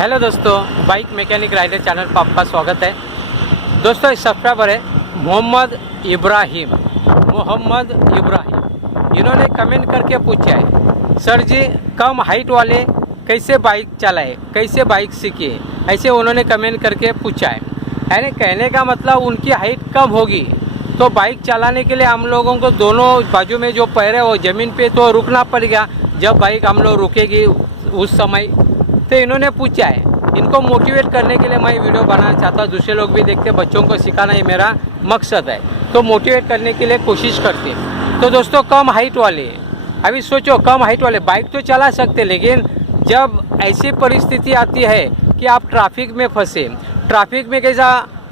Hello दोस्तों, bike mechanic rider channel पर आपका स्वागत है। दोस्तों, इस सब्सक्राइबर है मोहम्मद इब्राहिम। इन्होंने कमेंट करके पूछा है, सर जी कम हाइट वाले कैसे बाइक चलाए, कैसे बाइक सीखे, ऐसे उन्होंने कमेंट करके पूछा है। यानी कहने का मतलब उनकी हाइट कम होगी तो बाइक चलाने के लिए हम लोगों को दोनों बाजू में जो पैर है वो ज़मीन पे तो रुकना पड़ेगा। जब बाइक हम लोग रुकेगी उस समय तो इन्होंने पूछा है। इनको मोटिवेट करने के लिए मैं वीडियो बनाना चाहता हूँ। दूसरे लोग भी देखते, बच्चों को सिखाना ही मेरा मकसद है, तो मोटिवेट करने के लिए कोशिश करते। तो दोस्तों, कम हाइट वाले, अभी सोचो कम हाइट वाले बाइक तो चला सकते, लेकिन जब ऐसी परिस्थिति आती है कि आप ट्रैफिक में फंसे, ट्रैफिक में कैसा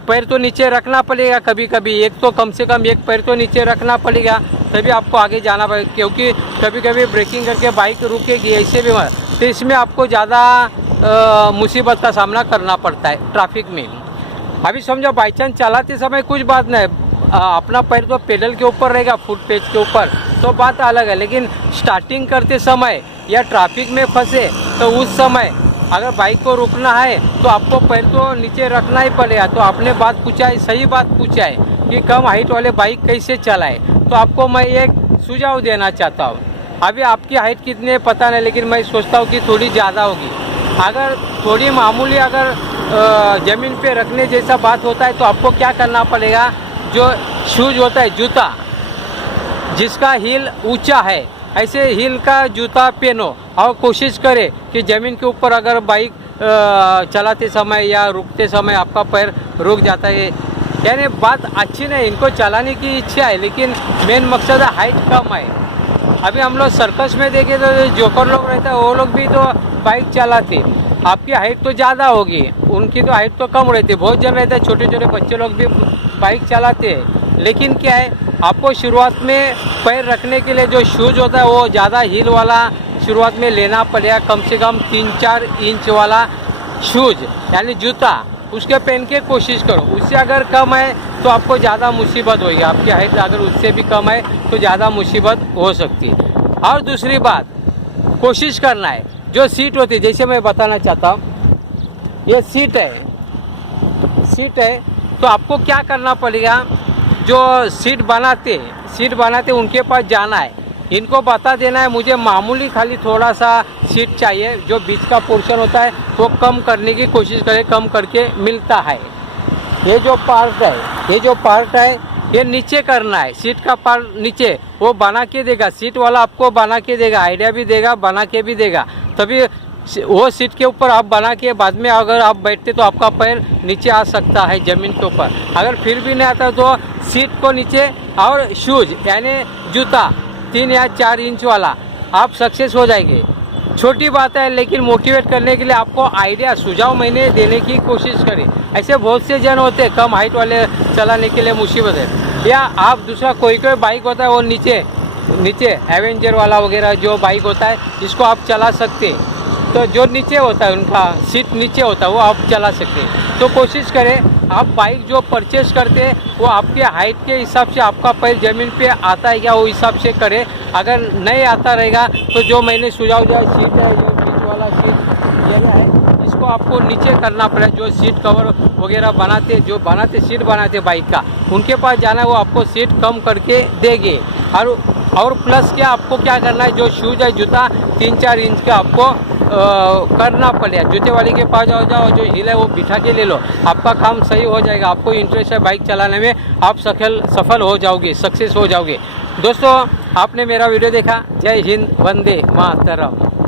पैर तो नीचे रखना पड़ेगा, कभी कभी एक तो कम से कम एक पैर तो नीचे रखना पड़ेगा, तभी आपको आगे जाना पड़ेगा। क्योंकि कभी कभी ब्रेकिंग करके बाइक रुकेगी, ऐसे भी तो इसमें आपको ज़्यादा मुसीबत का सामना करना पड़ता है ट्रैफिक में। अभी समझो बाई चांस चलाते समय कुछ बात नहीं, अपना पैर तो पेडल के ऊपर रहेगा, फुट पेज के ऊपर, तो बात अलग है। लेकिन स्टार्टिंग करते समय या ट्रैफिक में फंसे तो उस समय अगर बाइक को रुकना है तो आपको पैर तो नीचे रखना ही पड़ेगा। तो आपने बात पूछा है, सही बात पूछा है कि कम हाइट वाले बाइक कैसे चलाए। तो आपको मैं एक सुझाव देना चाहता हूँ। अभी आपकी हाइट कितनी है पता नहीं, लेकिन मैं सोचता हूँ कि थोड़ी ज़्यादा होगी। अगर थोड़ी मामूली अगर ज़मीन पे रखने जैसा बात होता है तो आपको क्या करना पड़ेगा, जो शूज़ होता है, जूता जिसका हील ऊंचा है, ऐसे हील का जूता पहनो और कोशिश करें कि ज़मीन के ऊपर अगर बाइक चलाते समय या रुकते समय आपका पैर रुक जाता है। यानी बात अच्छी नहीं, इनको चलाने की इच्छा है, लेकिन मेन मकसद है हाइट कम है। अभी हम लोग सर्कस में देखें तो जोकर लोग रहते हैं, वो लोग भी तो बाइक चलाते। आपकी हाइट तो ज़्यादा होगी, उनकी तो हाइट तो कम रहती है। बहुत जन रहते हैं, छोटे छोटे बच्चे लोग भी बाइक चलाते हैं। लेकिन क्या है, आपको शुरुआत में पैर रखने के लिए जो शूज़ होता है वो ज़्यादा हील वाला शुरुआत में लेना पड़ेगा। कम से कम 3-4 इंच वाला शूज़ यानी जूता उसके पहन के कोशिश करो। उससे अगर कम है तो आपको ज़्यादा मुसीबत होगी। आपकी हाइट अगर उससे भी कम है तो ज़्यादा मुसीबत हो सकती है। और दूसरी बात, कोशिश करना है जो सीट होती है, जैसे मैं बताना चाहता हूँ, ये सीट है तो आपको क्या करना पड़ेगा, जो सीट बनाते उनके पास जाना है, इनको बता देना है मुझे मामूली खाली थोड़ा सा सीट चाहिए, जो बीच का पोर्शन होता है वो कम करने की कोशिश करें, कम करके मिलता है। ये जो पार्ट है ये नीचे करना है, सीट का पार्ट नीचे वो बना के देगा, सीट वाला आपको बना के देगा, आइडिया भी देगा, बना के भी देगा। तभी वो सीट के ऊपर आप बना के बाद में अगर आप बैठते तो आपका पैर नीचे आ सकता है ज़मीन के ऊपर। अगर फिर भी नहीं आता तो सीट को नीचे और शूज़ यानी जूता 3 या 4 इंच वाला, आप सक्सेस हो जाएंगे। छोटी बात है, लेकिन मोटिवेट करने के लिए आपको आइडिया सुझाव मैंने देने की कोशिश करी। ऐसे बहुत से जन होते हैं कम हाइट वाले चलाने के लिए मुसीबत है। या आप दूसरा कोई बाइक होता है वो नीचे एवेंजर वाला वगैरह जो बाइक होता है, इसको आप चला सकते। तो जो नीचे होता है उनका सीट नीचे होता है वो आप चला सकते हैं। तो कोशिश करें आप बाइक जो परचेज करते हैं वो आपके हाइट के हिसाब से आपका पैर ज़मीन पे आता है क्या वो हिसाब से करें। अगर नहीं आता रहेगा तो जो मैंने सुझाव दिया, सीट है जो बीच वाला सीट जगह है, इसको आपको नीचे करना पड़ेगा। जो सीट कवर वगैरह सीट बनाते बाइक का, उनके पास जाना है, वो आपको सीट कम करके देंगे। और प्लस क्या आपको क्या करना है, जो शूज़ है जूता 3-4 इंच का आपको करना पड़ेगा। जूते वाले के पास जाओ, जो हील है वो बिठा के ले लो, आपका काम सही हो जाएगा। आपको इंटरेस्ट है बाइक चलाने में, आप सफल हो जाओगे, सक्सेस हो जाओगे। दोस्तों, आपने मेरा वीडियो देखा। जय हिंद, वंदे मातरम।